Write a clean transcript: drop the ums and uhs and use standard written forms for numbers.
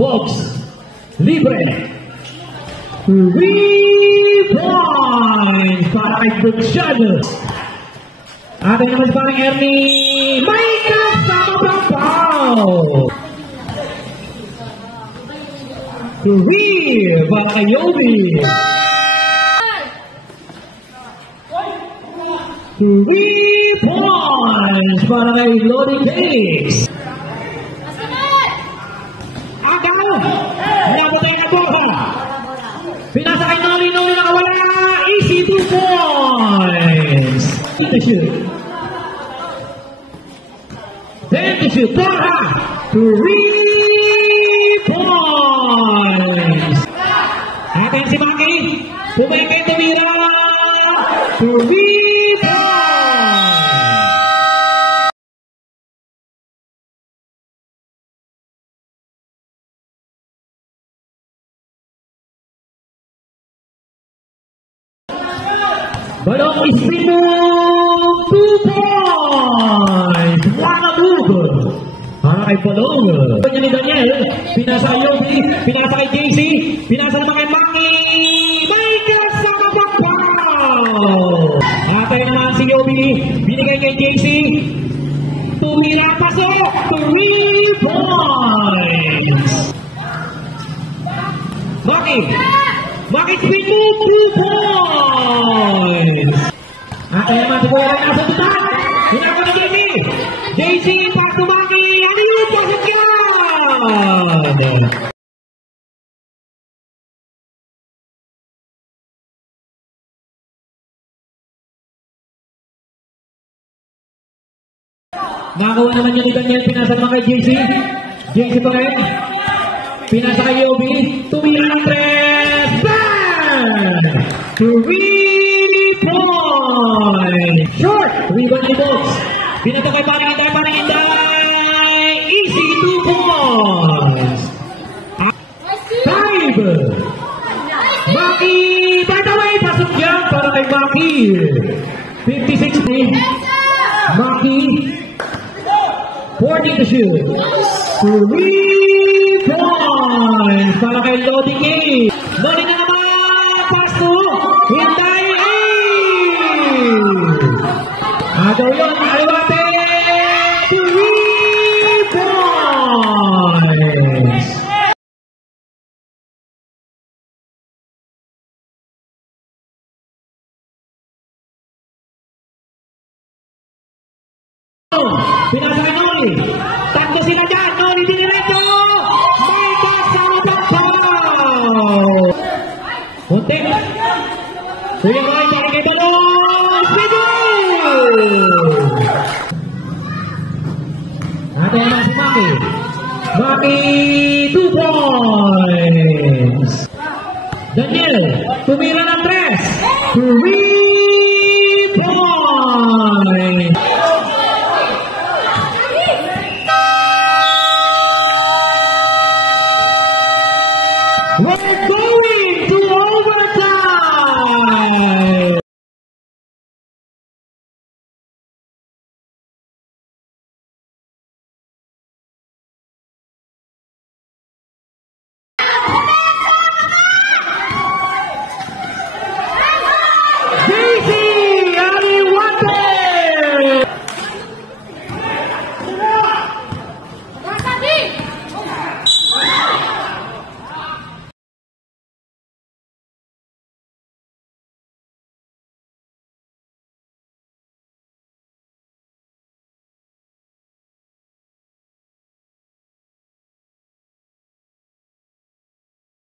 Box. Libre. 3 points para kay Butchado. Atin naman si parang Ernie. May kasama pang foul. 3 para kay Yobi. 3 points para kay Lodi Case. Agaw! Napatay na bola. Pinasa kay Noli nakawala. Easy 2 points. To shoot. Then to shoot. Borja. 3 points. Atin si Maki. Pumekay tumira. 3 points. Balong Espino, 2 points! One move! Para kay Balong. Kanya ni Daniel, pinasa kay Yobi, pinasa kay JC, pinasa naman kay Maki. May kasama pa foul! Atay naman si Yobi, binigay kay JC. Tumira paso, 3 points! Maki Espino, 2 points! Atay naman si Kuya Ray nasa tutan. Hinapa ni JC. JC pass to Maki. Ano yung pasok yan? Nakakuha naman yun ni Daniel. Pinasa naman kay JC. JC pa rin. Pinasa kay Yobi. Tumira ng 3. Bang! 3 points! Short! Rebound ni Box. Pinata kay parang Inday. Easy 2 points. 5. Maki. By the way, pasok yan para kay Maki. 56. Maki. 40 to shoot. 3 points para kay Lodi K. Lodi na naman. Pass to Inday. Agaw yun, Alwate! 3 points! Pinasa kay Noli. Tatlo sila dyan. Noli diniretso. May kasama pang foul. Kunti. Kuya Roy, pari kay Balong. Speedy! Natin naman si Maki. Maki, 2 points. Daniel, tumira ng 3. 3